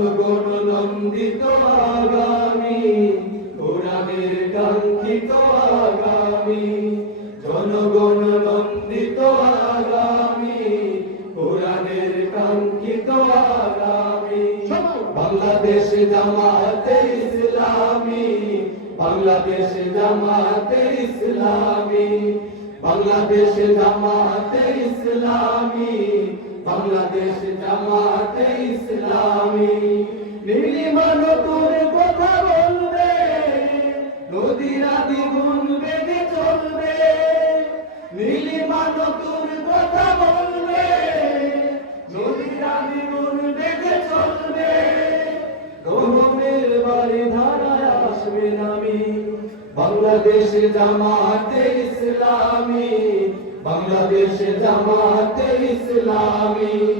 জনগণ নন্দিত আগামী কোরআনের কাঙ্ক্ষিত জামাতে ইসলামী বাংলাদেশ জামাতে ইসলামী বাংলাদেশ জামাতে ইসলামী। নীলিমা নতুন কথা বলবে নদীরা দ্বিগুণ বেগে চলবে। নীলিমা নতুন কথা বলবে নদীরা দ্বিগুণ বেগে চলবে। গরমের বাড়ি ধারায় আসবে নামি ইসলামী। বাংলাদেশ জামাতে ইসলামী।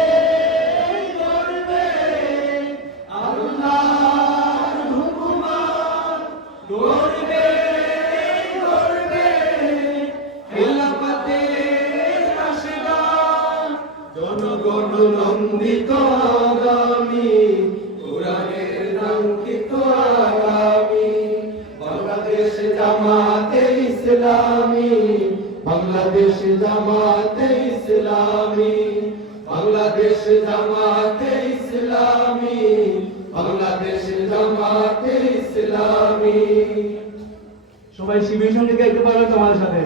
ইসলামী ইসলামী সবাই শিবির সঙ্গে গাইতে পারবে তোমাদের সাথে।